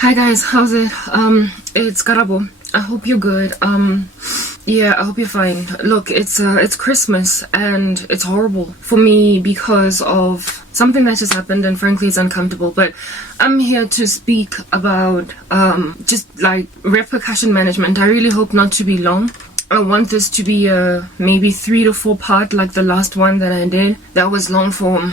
Hi guys, how's it? It's Karabo. I hope you're good. Yeah, I hope you're fine. Look, it's Christmas and it's horrible for me because of something that just happened, and frankly it's uncomfortable, but I'm here to speak about just like repercussion management. I really hope not to be long. I want this to be a maybe 3 to 4 part like the last one that I did. That was long form.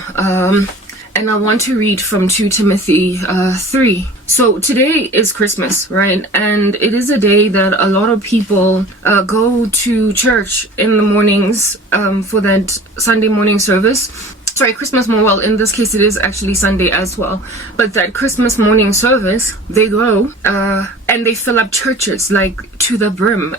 And I want to read from 2 Timothy 3. So today is Christmas, right? And it is a day that a lot of people go to church in the mornings for that Sunday morning service. Sorry, Christmas morning. Well, in this case, it is actually Sunday as well. But that Christmas morning service, they go and they fill up churches like to the brim.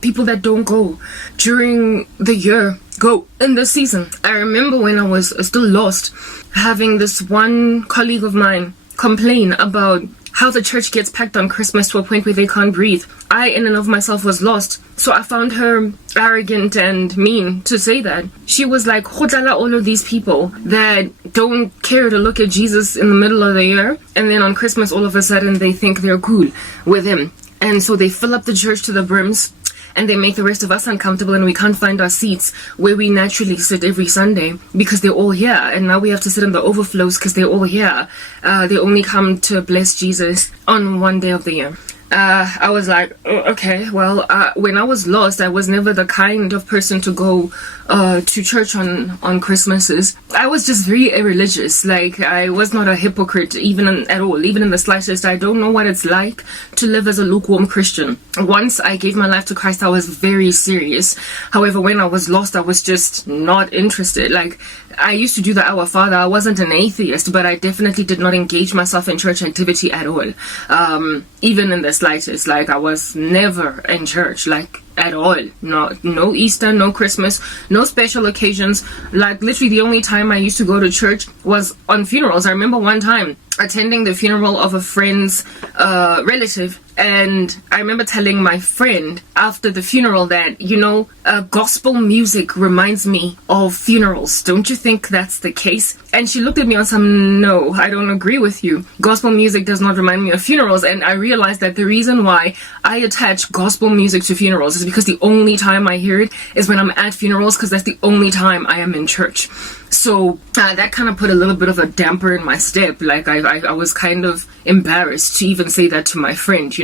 People that don't go during the year go in this season. I remember when I was still lost, having this one colleague of mine complain about how the church gets packed on Christmas to a point where they can't breathe. I, in and of myself, was lost. So I found her arrogant and mean to say that. She was like, "Khotala all of these people that don't care to look at Jesus in the middle of the year, and then on Christmas all of a sudden they think they're cool with him. And so they fill up the church to the brims, and they make the rest of us uncomfortable, and we can't find our seats where we naturally sit every Sunday because they're all here, and now we have to sit in the overflows because they're all here. They only come to bless Jesus on one day of the year." I was like, oh, okay, well, when I was lost, I was never the kind of person to go to church on Christmases. I was just very irreligious. Like, I was not a hypocrite at all, even in the slightest. I don't know what it's like to live as a lukewarm Christian. Once I gave my life to Christ, I was very serious. However, when I was lost, I was just not interested. Like, I used to do the Our Father. I wasn't an atheist, but I definitely did not engage myself in church activity at all. Even in the slightest. Like, I was never in church, like, at all. No Easter, no Christmas, no special occasions. Like, literally the only time I used to go to church was on funerals. I remember one time attending the funeral of a friend's relative, and I remember telling my friend after the funeral that, gospel music reminds me of funerals. Don't you think that's the case? And she looked at me on some, no, I don't agree with you. Gospel music does not remind me of funerals. And I realized that the reason why I attach gospel music to funerals is because the only time I hear it is when I'm at funerals, because that's the only time I am in church. So that kind of put a little bit of a damper in my step. Like, I was kind of embarrassed to even say that to my friend,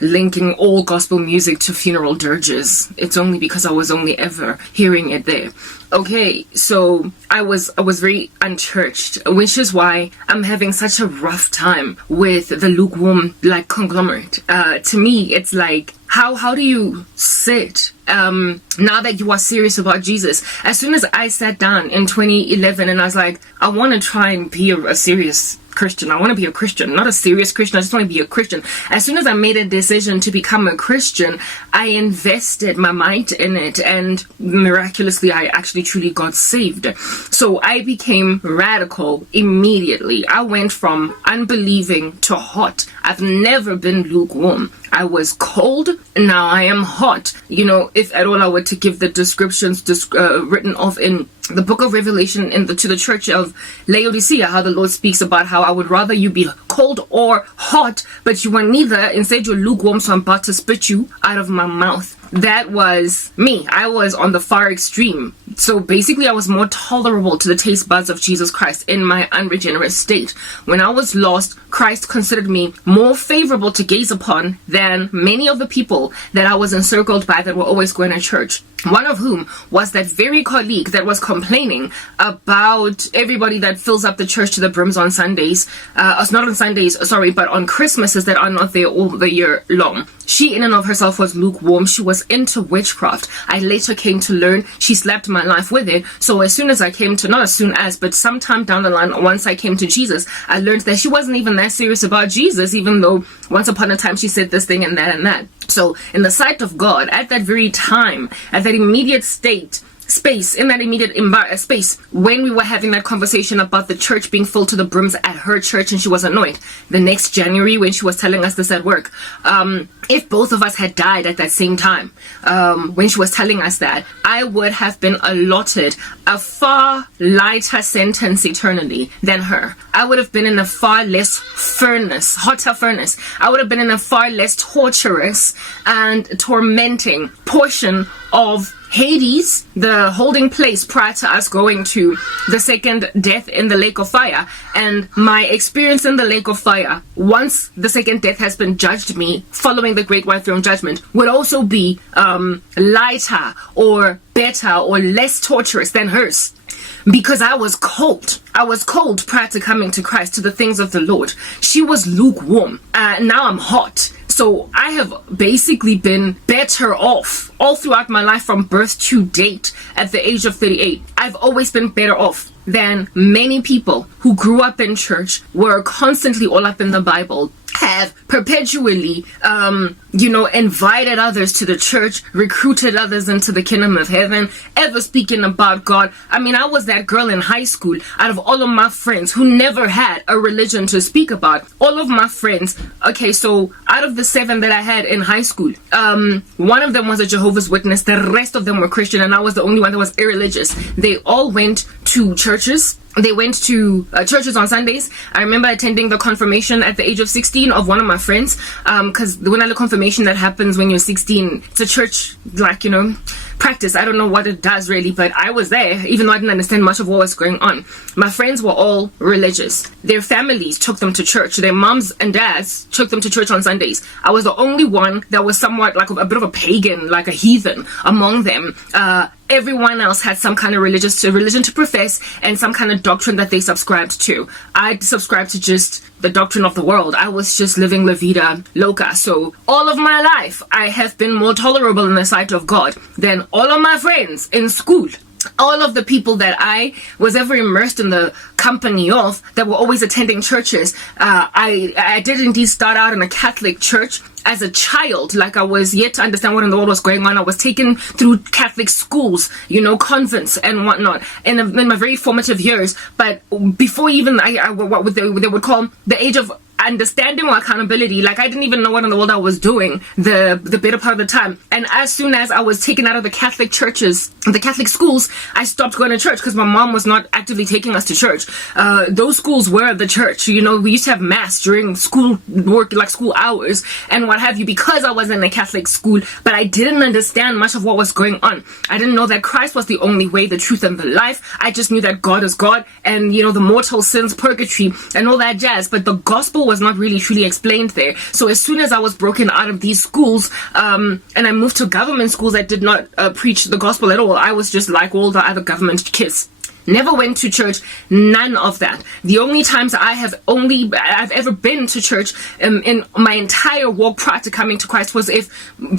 linking all gospel music to funeral dirges. It's only because I was only ever hearing it there. Okay, so I was very unchurched, which is why I'm having such a rough time with the lukewarm, like, conglomerate. To me, it's like, how do you sit now that you are serious about Jesus? As soon as I sat down in 2011 and I was like, I want to try and be a serious Christian. I want to be a Christian, not a serious Christian. I just want to be a Christian. As soon as I made a decision to become a Christian, I invested my might in it, and miraculously, I actually truly got saved. So I became radical immediately. I went from unbelieving to hot. I've never been lukewarm. I was cold, now I am hot. If at all I were to give the descriptions written off in the book of Revelation to the church of Laodicea, how the Lord speaks about how I would rather you be cold or hot, but you are neither. Instead, you're lukewarm, so I'm about to spit you out of my mouth. That was me. I was on the far extreme. So basically, I was more tolerable to the taste buds of Jesus Christ in my unregenerate state. When I was lost, Christ considered me more favorable to gaze upon than many of the people that I was encircled by that were always going to church. One of whom was that very colleague that was complaining about everybody that fills up the church to the brims on Sundays. Not on Sundays, sorry, but on Christmases that are not there all the year long. She in and of herself was lukewarm. She was into witchcraft. I later came to learn she slapped my life with it. So as soon as I came to, not as soon as, but sometime down the line, once I came to Jesus, I learned that she wasn't even that serious about Jesus, even though once upon a time she said this thing and that and that. So in the sight of God, at that very time, at that immediate state, space, in that immediate space, when we were having that conversation about the church being full to the brims at her church and she was annoyed, the next January when she was telling us this at work, if both of us had died at that same time, when she was telling us that, I would have been allotted a far lighter sentence eternally than her. I would have been in a far less hotter furnace. I would have been in a far less torturous and tormenting portion of Hades, the holding place prior to us going to the second death in the lake of fire. And my experience in the lake of fire, once the second death has been judged me, following the great white throne judgment, would also be lighter or better or less torturous than hers. Because I was cold. I was cold prior to coming to Christ, to the things of the Lord. She was lukewarm. Now I'm hot. So I have basically been better off all throughout my life from birth to date at the age of 38. I've always been better off than many people who grew up in church, were constantly all up in the Bible, have perpetually, invited others to the church, recruited others into the kingdom of heaven, ever speaking about God. I mean, I was that girl in high school out of all of my friends who never had a religion to speak about. All of my friends, okay, so out of the 7 that I had in high school, one of them was a Jehovah's Witness, the rest of them were Christian, and I was the only one that was irreligious. They all went to churches. They went to churches on Sundays. I remember attending the confirmation at the age of 16 of one of my friends, because the one confirmation that happens when you're 16, it's a church, practice. I don't know what it does really, but I was there, even though I didn't understand much of what was going on. My friends were all religious. Their families took them to church. Their moms and dads took them to church on Sundays. I was the only one that was somewhat like a bit of a pagan, like a heathen among them. Everyone else had some kind of religion to profess and some kind of doctrine that they subscribed to. I subscribed to just the doctrine of the world. I was just living la vida loca. So all of my life, I have been more tolerable in the sight of God than all of my friends in school. All of the people that I was ever immersed in the company of, that were always attending churches. I did indeed start out in a Catholic church as a child, like I was yet to understand what in the world was going on. I was taken through Catholic schools, convents and whatnot in my very formative years. But before even what they would call the age of understanding or accountability, like I didn't even know what in the world I was doing the better part of the time. And as soon as I was taken out of the Catholic churches, the Catholic schools, I stopped going to church because my mom was not actively taking us to church. Those schools were the church. We used to have mass during school work, like school hours and what have you, because I was in a Catholic school, but I didn't understand much of what was going on. I didn't know that Christ was the only way, the truth, and the life. I just knew that God is God and, the mortal sins, purgatory, and all that jazz. But the gospel was not really truly explained there. So as soon as I was broken out of these schools, and I moved to government schools that did not preach the gospel at all, I was just like all the other government kids. Never went to church, none of that. The only times I've ever been to church in my entire walk prior to coming to Christ was if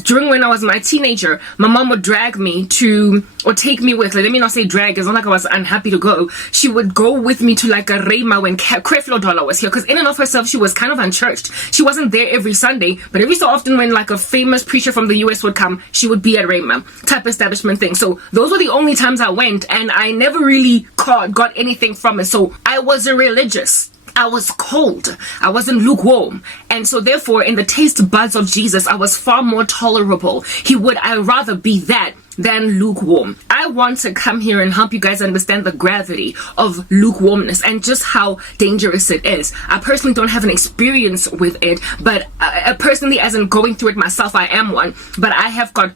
during when I was my teenager, my mom would drag me to, or take me with, let me not say drag, it's not like I was unhappy to go. She would go with me to like a Rema when Creflo Dollar was here, because in and of herself, she was kind of unchurched. She wasn't there every Sunday, but every so often when like a famous preacher from the US would come, she would be at Rema type establishment thing. So those were the only times I went, and I never really got anything from it. So I wasn't religious. I was cold. I wasn't lukewarm. And so therefore, in the taste buds of Jesus, I was far more tolerable. I'd rather be that than lukewarm. I want to come here and help you guys understand the gravity of lukewarmness and just how dangerous it is. I personally don't have an experience with it, but personally, as in going through it myself, I am one. But I have got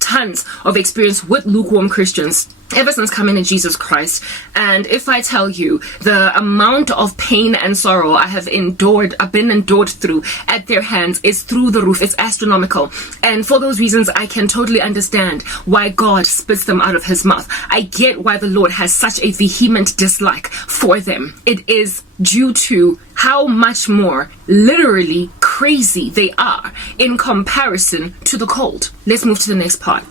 tons of experience with lukewarm Christians ever since coming to Jesus Christ. And if I tell you the amount of pain and sorrow I've been endured through at their hands is through the roof. It's astronomical. And for those reasons, I can totally understand why God spits them out of his mouth. I get why the Lord has such a vehement dislike for them. It is due to how much more literally crazy they are in comparison to the cold. Let's move to the next part.